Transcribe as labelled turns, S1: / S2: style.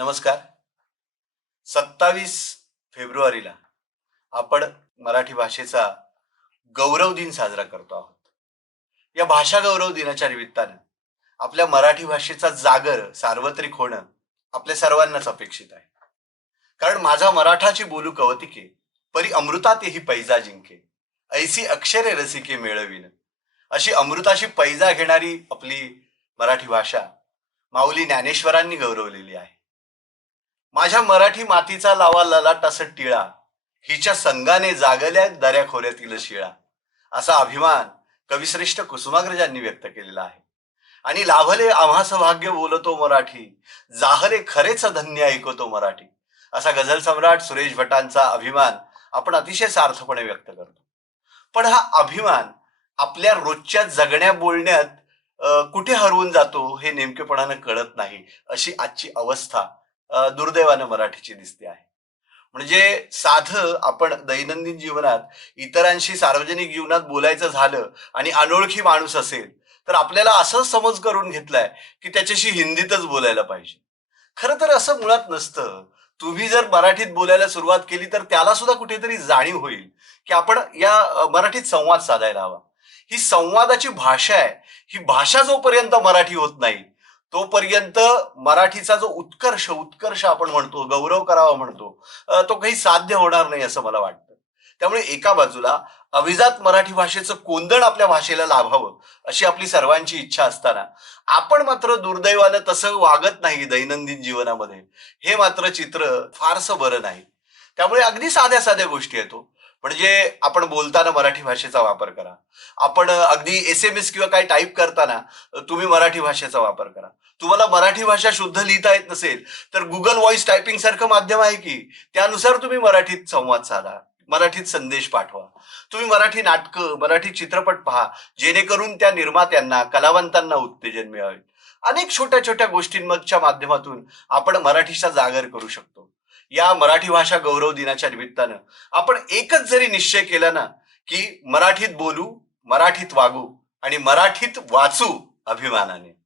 S1: नमस्कार. सत्तावीस फेब्रुवारीला आपण मराठी भाषेचा गौरव दिन साजरा करतो आहोत. या भाषा गौरव दिनाच्या निमित्तानं आपल्या मराठी भाषेचा जागर सार्वत्रिक होणं आपल्या सर्वांनाच अपेक्षित आहे. कारण माझा मराठाची बोलू कवतिके परी अमृतात ही पैजा जिंके ऐसी अक्षरे रसिके मेळविन. अशी अमृताशी पैजा घेणारी आपली मराठी भाषा माऊली ज्ञानेश्वरांनी गौरवलेली आहे. माझ्या मराठी मातीचा लावा ललाट असं टिळा. हिच्या संघाने जागल्या दऱ्या खोऱ्यातील शिळा. असा अभिमान कविश्रेष्ठ कुसुमाग्रजांनी व्यक्त केलेला आहे. आणि लाभले आम्हास भाग्य बोलतो मराठी. जाहले खरेच धन्य ऐकतो मराठी. असा गझल सम्राट सुरेश भटांचा अभिमान आपण अतिशय सार्थपणे व्यक्त करतो. पण हा अभिमान आपल्या रोजच्या जगण्या बोलण्यात कुठे हरवून जातो हे नेमकेपणानं कळत नाही अशी आजची अवस्था दुर्दैवानं मराठीची दिसते आहे. म्हणजे साध आपण दैनंदिन जीवनात इतरांशी सार्वजनिक जीवनात बोलायचं झालं आणि अनोळखी माणूस असेल तर आपल्याला असं समज करून घेतलाय की त्याच्याशी हिंदीतच बोलायला पाहिजे. खरं तर असं मुळात नसतं. तुम्ही जर मराठीत बोलायला सुरुवात केली तर त्याला सुद्धा कुठेतरी जाणीव होईल की आपण या मराठीत संवाद साधायला हवा. ही संवादाची भाषा आहे. ही भाषा जोपर्यंत मराठी होत नाही तोपर्यंत मराठीचा जो उत्कर्ष उत्कर्ष आपण म्हणतो गौरव करावा म्हणतो तो काही साध्य होणार नाही असं मला वाटतं. त्यामुळे एका बाजूला अभिजात मराठी भाषेचं कोंदण आपल्या भाषेला लाभावं अशी आपली सर्वांची इच्छा असताना आपण मात्र दुर्दैवानं तसं वागत नाही दैनंदिन जीवनामध्ये. हे मात्र चित्र फारसं बरं नाही. त्यामुळे अगदी साध्या साध्या गोष्टी येतो म्हणजे आपण बोलताना मराठी भाषेचा वापर करा. आपण अगदी एस एम एस किंवा काही टाईप करताना तुम्ही मराठी भाषेचा वापर करा. तुम्हाला मराठी भाषा शुद्ध लिहिता येत नसेल तर गुगल व्हॉइस टायपिंग सारखं माध्यम आहे की त्यानुसार तुम्ही मराठीत संवाद साधा मराठीत संदेश पाठवा. तुम्ही मराठी नाटकं मराठी चित्रपट पहा जेणेकरून त्या निर्मात्यांना कलावंतांना उत्तेजन मिळावे अनेक छोट्या छोट्या गोष्टींमधच्या माध्यमातून आपण मराठीचा जागर करू शकतो. या मराठी भाषा गौरव दिनाच्या निमित्तानं आपण एकच जरी निश्चय केला ना की मराठीत बोलू मराठीत वागू आणि मराठीत वाचू अभिमानाने.